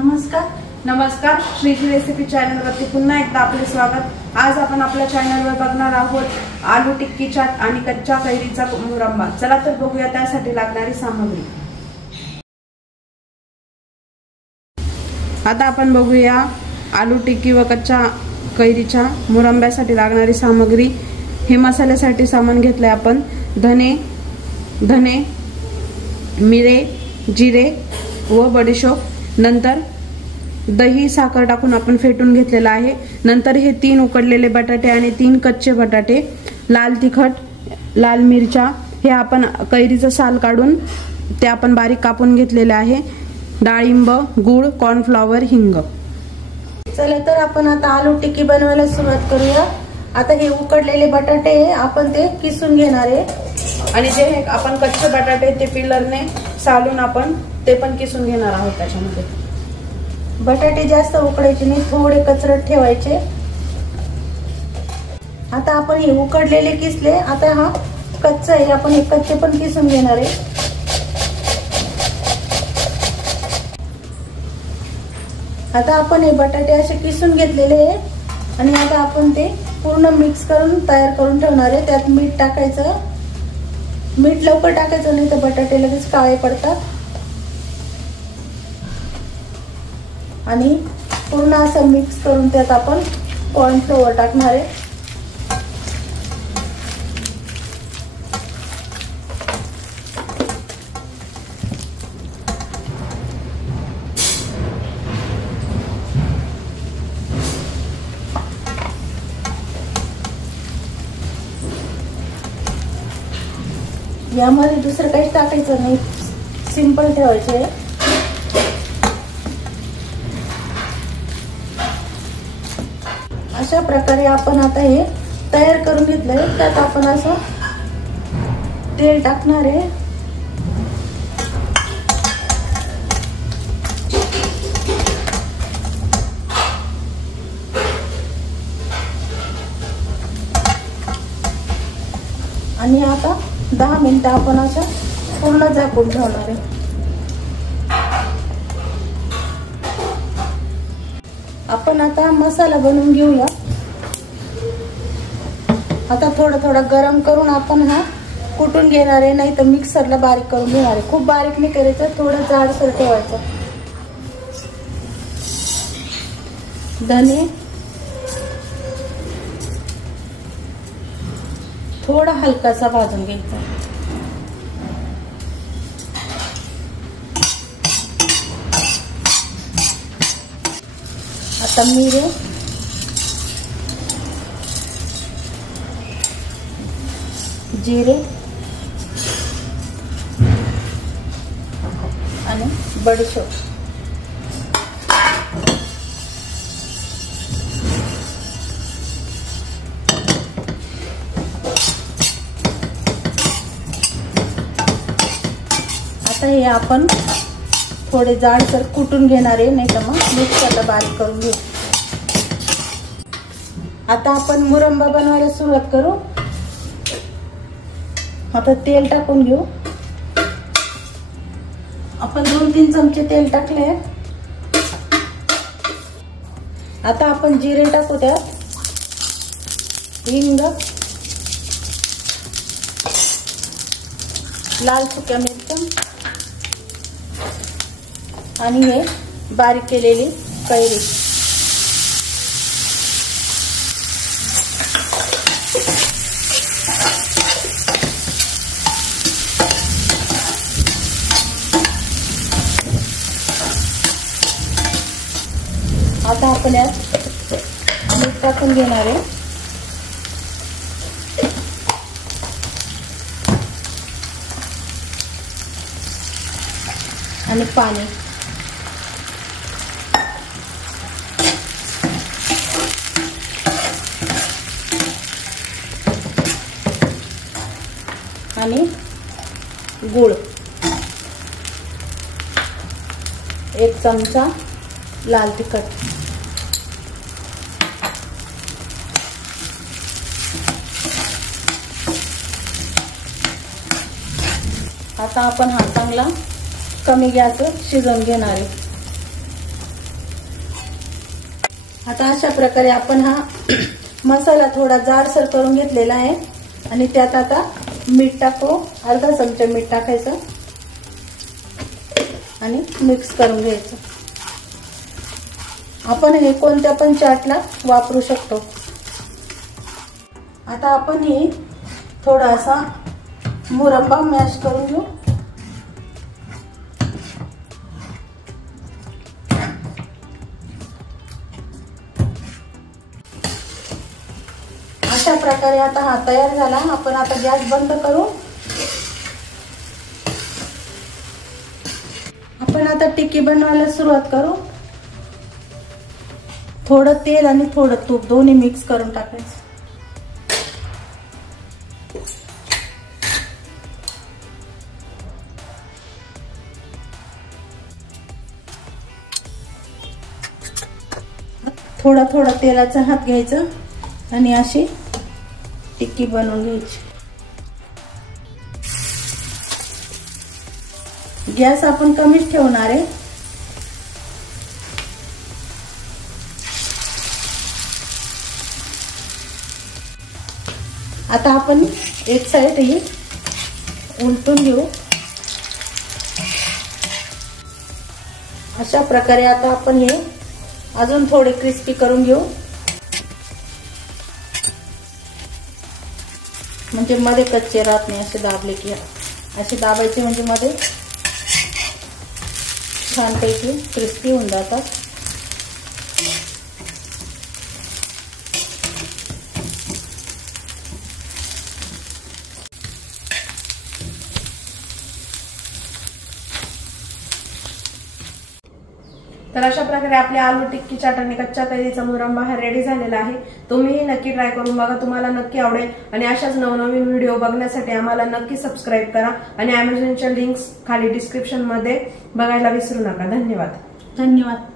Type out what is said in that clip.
नमस्कार Shriji recipe channel वरती पुन्हा एकदा आपले स्वागत। आज आपण आपल्या चॅनलवर बघणार आहोत आलू टिक्की चाट आणि कच्च्या कैरीचा मुरंबा। चला तर बघूया त्यासाठी लागणारी सामग्री। आता आपण बघूया आलू टिक्की व कच्च्या कैरीच्या मुरंब्यासाठी लागणारी सामग्री। हे मसाल्यासाठी सामान घेतले आपण धने, मिरे, जिरे व बडीशोप। नंतर दही साखर टाकून आपण फेटून घेतलेला आहे। नंतर हे 3 उकडलेले बटाटे आणि 3 कच्चे बटाटे, लाल तिखट, लाल मिरच्या, हे आपण कैरीचं साल काढून ते आपण बारीक कापून घेतलेले आहे, डाळिंब, गूळ, कॉर्नफ्लॉवर, हिंग। चला तर आपण आता आलू टिक्की बनवायला सुरुवात करूया। आता हे उकडलेले बटाटे आपण ते किसून घेणार आहे आणि जे आपण कच्चे बटाटे ते पिलरने सालून आपण ते पण किसून घेणार आहोत। त्याच्यामध्ये बटाटे जास्त उकडायचे नाही, थोडे कचरट ठेवायचे। आता आपण हे उकडलेले किसले, आता हा कच्चा आहे, आपण हे कच्चे पण किसून घेणार आहे। आता आपण हे बटाटे असे किसून घेतलेले आहे आणि आता आपण ते पूर्ण मिक्स करून तयार करून ठेवणार आहे। त्यात मीठ टाकायचं, मीठ लवकर टाकायचं नाही तर बटाटे लगेच काळे पडतात। आणि पूर्ण असं मिक्स करून त्यात आपण कॉर्नफ्लोअर टाकणार आहे। यामध्ये दुसरं काहीच टाकायचं नाही, सिंपल ठेवायचे। अशा प्रकारे आपण आता हे तयार करून घेतलंय। त्यात आपण असं तेल टाकणार आहे आणि आता 10 मिनिटं आपण असं पूर्ण झाकून ठेवणार आहे। आपण आता मसाला बनवून घेऊया। आता थोडं गरम करून आपण हा कुटून घेणार आहे, नाही तर मिक्सरला बारीक करून घेणार आहे। खूप बारीक नाही करायचं, थोडं जाडसर ठेवायचं। धने थोडा हलकासा भाजून घ्यायचा। आता मिरे, जिरे आणि बडीशोप। आता हे आपण थोडे जाडसर कुटून घेणार आहे, नाही तर मग मिक्सरला बारीक करून घेऊ। आता आपण मुरंबा बनवायला सुरुवात करू। आता तेल टाकून घेऊ। आपण 2-3 चमचे तेल टाकले। आता आपण जिरे टाकू, त्यात हिंग, लाल सुक्या मिरच्या आणि हे बारीक केलेली कैरी। आता आपण यात मीठ टाकून घेणार आहे आणि पाणी। आणि गूळ 1 चमचा, लाल तिखट। आता आपण हा चांगला कमी गॅसवर शिजवून घेणार आहे। आता अशा प्रकारे आपण हा मसाला थोडा जाडसर करून घेतलेला आहे आणि त्यात आता मीठ टाकू. अर्धा चमचा मीठ टाकायचं आणि मिक्स करून घ्यायचं. आपण हे कोणत्या पण चाटला वापरू शकतो. आता आपण हे थोडासा मुरंबा मॅश करून घेऊ. अशा प्रकारे आता हा तयार झाला. आपण आता गॅस बंद करू. आपण आता टिक्की बनवायला सुरुवात करू. थोडं तेल आणि थोडं तूप दोन्ही मिक्स करून टाकायचं. थोडा थोडा तेलाचा हात घ्यायचा आणि अशी टिक्की बनवून घ्यायची. गॅस आपण कमीच ठेवणार आहे. आता आपण एक साइड ही उलटून घेऊ. अशा प्रकारे आता आपण हे अजून थोडे क्रिस्पी करून घेऊ. म्हणजे मध्ये कच्चे राहत नाही. असे दाबले की असे दाबायचे म्हणजे मध्ये छानपैकी क्रिस्पी होऊन जातात. तर अशा प्रकारे आपल्या आलू टिक्की चाट आणि कच्च्या कैरीचा मुरंबा हा रेडी झालेला आहे. तुम्हीही नक्की ट्राय करून बघा. तुम्हाला नक्की आवडेल. आणि अशाच नवनवीन व्हिडिओ बघण्यासाठी आम्हाला नक्की सबस्क्राईब करा आणि अमेझॉनच्या लिंक्स खाली डिस्क्रिप्शन मध्ये बघायला विसरू नका. धन्यवाद. धन्यवाद.